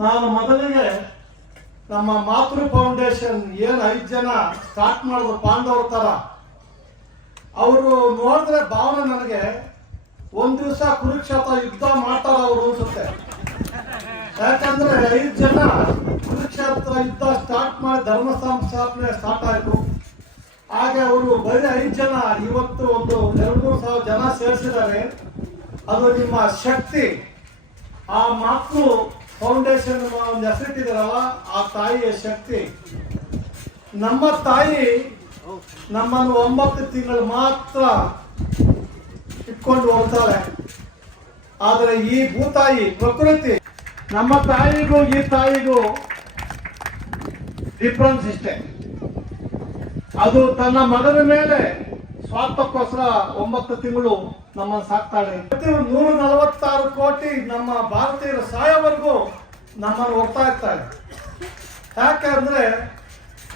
ನಾನು ಮೊದಲಿಗೆ ನಮ್ಮ ಮಾತೃ ಫೌಂಡೇಶನ್ ಏನು 5 ಜನ ಸ್ಟಾರ್ಟ್ ಮಾಡಿದ್ರು ಪಾಂಡವ್ರ ಥರ, ಅವರು ನೋಡಿದ್ರೆ ಭಾವನೆ ನನಗೆ ಒಂದು ದಿವಸ ಕುರುಕ್ಷೇತ್ರ ಯುದ್ಧ ಮಾಡ್ತಾರ ಅವರು ಅನ್ಸುತ್ತೆ. ಯಾಕಂದ್ರೆ 5 ಜನ ಕುರುಕ್ಷೇತ್ರ ಯುದ್ಧ ಸ್ಟಾರ್ಟ್ ಮಾಡಿ ಧರ್ಮಸ್ಥಾಪನೆ ಸ್ಟಾರ್ಟ್ ಆಯಿತು. ಹಾಗೆ ಅವರು ಬರೀ 5 ಜನ ಇವತ್ತು ಒಂದು 2-3 ಸಾವಿರ ಜನ ಸೇರಿಸಿದ್ದಾರೆ. ಅದು ನಿಮ್ಮ ಶಕ್ತಿ. ಆ ಮಾತೃ ಫೌಂಡೇಶನ್ ಒಂದು ಹೆಸರಿಟ್ಟಿದಾರಲ್ಲ, ಆ ತಾಯಿಯ ಶಕ್ತಿ. ನಮ್ಮ ತಾಯಿ ನಮ್ಮನ್ನು 9 ತಿಂಗಳು ಮಾತ್ರ ಇಟ್ಕೊಂಡು ಹೋಗ್ತಾಳೆ. ಆದರೆ ಈ ಭೂತಾಯಿ ಪ್ರಕೃತಿ, ನಮ್ಮ ತಾಯಿಗೂ ಈ ತಾಯಿಗೂ ಡಿಫ್ರೆನ್ಸ್ ಇಷ್ಟೇ. ಅದು ತನ್ನ ಮಗನ ಮೇಲೆ ಸ್ವಾರ್ಥಕ್ಕೋಸ್ಕರ 9 ತಿಂಗಳು ನಮ್ಮನ್ನು ಸಾಕ್ತಾಳೆ. 146 ಕೋಟಿ ನಮ್ಮ ಭಾರತೀಯರ ಸಾಯೋವರೆಗೂ ನಮ್ಮನ್ನು ಹೋಗ್ತಾ ಇರ್ತಾರೆ. ಯಾಕೆಂದ್ರೆ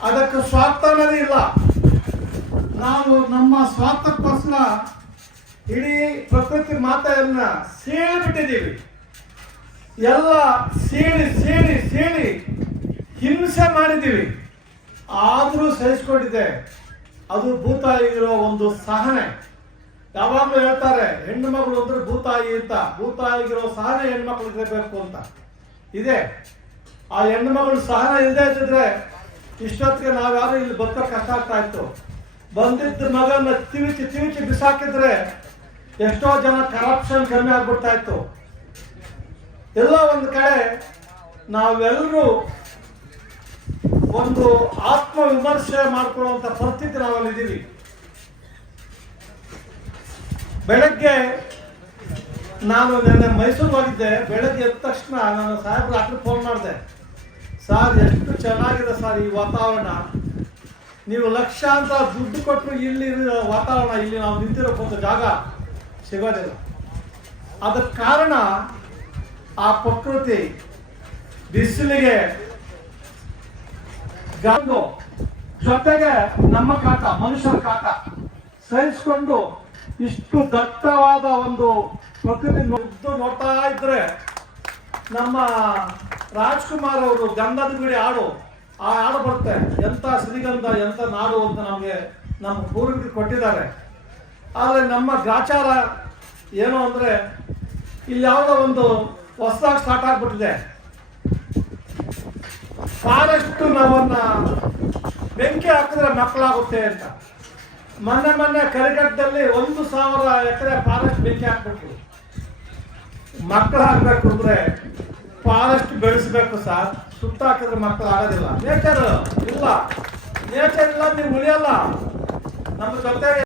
ಅದಕ್ಕೆ ಸ್ವಾರ್ಥ ಅನ್ನೋದೇ ಇಲ್ಲ. ನಾವು ನಮ್ಮ ಸ್ವಾರ್ಥಕ್ಕೋಸ್ಕರ ಇಡೀ ಪ್ರಕೃತಿ ಮಾತೆಯನ್ನ ಸೀಳಿಬಿಟ್ಟಿದ್ದೀವಿ. ಎಲ್ಲ ಸೀಳಿ ಸೀಳಿ ಸೀಳಿ ಹಿಂಸೆ ಮಾಡಿದ್ದೀವಿ. ಆದರೂ ಸಹಿಸ್ಕೊಂಡಿದೆ. ಅದು ಭೂತಾಯಿಗಿರೋ ಒಂದು ಸಹನೆ. ಯಾವಾಗಲೂ ಹೇಳ್ತಾರೆ ಹೆಣ್ಣು ಮಗಳು ಅಂದ್ರೆ ಭೂತಾಯಿ ಅಂತ. ಭೂತಾಯಿಗಿರೋ ಸಹನೆ ಹೆಣ್ಮಕ್ಳಿಗೆ ಇರಬೇಕು ಅಂತ ಇದೆ. ಆ ಹೆಣ್ಣು ಮಗಳು ಸಹನೆ ಇಲ್ಲದೆ ಇದ್ದಿದ್ರೆ ಇಷ್ಟೊತ್ತಿಗೆ ನಾವ್ಯಾರು ಇಲ್ಲಿ ಬದುಕ ಕಷ್ಟ ಆಗ್ತಾ ಇತ್ತು. ಬಂದಿದ್ದ ಮಗನ ತಿವಿಚಿ ತಿವಿಚಿ ಬಿಸಾಕಿದ್ರೆ ಎಷ್ಟೋ ಜನ ಕರಪ್ಷನ್ ಕಮ್ಮಿ ಆಗ್ಬಿಡ್ತಾ ಇತ್ತು. ಎಲ್ಲ ಒಂದು ಕಡೆ ನಾವೆಲ್ಲರೂ ಒಂದು ಆತ್ಮ ವಿಮರ್ಶೆ ಮಾಡ್ಕೊಳ್ಳುವಂತ ಪರಿಸ್ಥಿತಿ ನಾವಲ್ಲಿದ್ದೀವಿ. ಬೆಳಗ್ಗೆ ನಾನು ನಿನ್ನೆ ಮೈಸೂರು ಹೋಗಿದ್ದೆ. ಬೆಳಗ್ಗೆ ಎದ್ದ ತಕ್ಷಣ ನಾನು ಸಾಹೇಬ್ರ ಹತ್ರ ಫೋನ್ ಮಾಡಿದೆ. ಸರ್, ಎಷ್ಟು ಚೆನ್ನಾಗಿದೆ ಸರ್ ಈ ವಾತಾವರಣ. ನೀವು ಲಕ್ಷಾಂತರ ದುಡ್ಡು ಕೊಟ್ಟರು ಇಲ್ಲಿ ವಾತಾವರಣ, ಇಲ್ಲಿ ನಾವು ನಿಂತಿರೋಕ್ಕಂಥ ಜಾಗ ಸಿಗೋದಿಲ್ಲ. ಅದಕ್ಕೆ ಕಾರಣ ಆ ಪ್ರಕೃತಿ, ಬಿಸಿಲಿಗೆ, ಗಂಗು, ಜೊತೆಗೆ ನಮ್ಮ ಕಾಟ, ಮನುಷ್ಯರ ಕಾಟ ಸಹಿಸಿಕೊಂಡು ಇಷ್ಟು ದಟ್ಟವಾದ ಒಂದು ಪ್ರಕೃತಿ ನೋಡ್ತಾ ಇದ್ರೆ ನಮ್ಮ ರಾಜ್ಕುಮಾರ್ ಅವರು ಗಂಧದ ಗುಡಿ ಹಾಡು, ಆ ಹಾಡು ಬರುತ್ತೆ. ಎಂತ ಶ್ರೀಗಂಧ ಎಂತ ನಾಡು ಅಂತ ನಮಗೆ ನಮ್ಮ ಪೂರ್ವಿಕರು ಕೊಟ್ಟಿದ್ದಾರೆ. ಆದರೆ ನಮ್ಮ ಗ್ರಾಚಾರ ಏನು ಅಂದ್ರೆ ಇಲ್ಲಿ ಯಾವುದೋ ಒಂದು ಹೊಸದಾಗಿ ಸ್ಟಾರ್ಟ್ ಆಗ್ಬಿಟ್ಟಿದೆ. ಫಾರೆಸ್ಟ್ ನಾವನ್ನ ಬೆಂಕಿ ಹಾಕಿದ್ರೆ ಮಕ್ಕಳಾಗುತ್ತೆ ಅಂತ. ಮೊನ್ನೆ ಕರಿಘಟ್ಟದಲ್ಲಿ 1,000 ಎಕರೆ ಫಾರೆಸ್ಟ್ ಬೆಂಕಿ ಹಾಕ್ಬಿಟ್ರು. ಮಕ್ಕಳಾಗಬೇಕು ಅಂದ್ರೆ ಫಾರೆಸ್ಟ್ ಬೆಳೆಸಬೇಕು ಸರ್. ಸುತ್ತ ಹಾಕಿದ್ರೆ ಮಕ್ಕಳು ಆಗೋದಿಲ್ಲ. ನೇಚರ್ ಇಲ್ಲ, ನೇಚರ್ ಇಲ್ಲ, ನೀವು ಉಳಿಯಲ್ಲ. ನಮ್ಮ ಜೊತೆಗೆ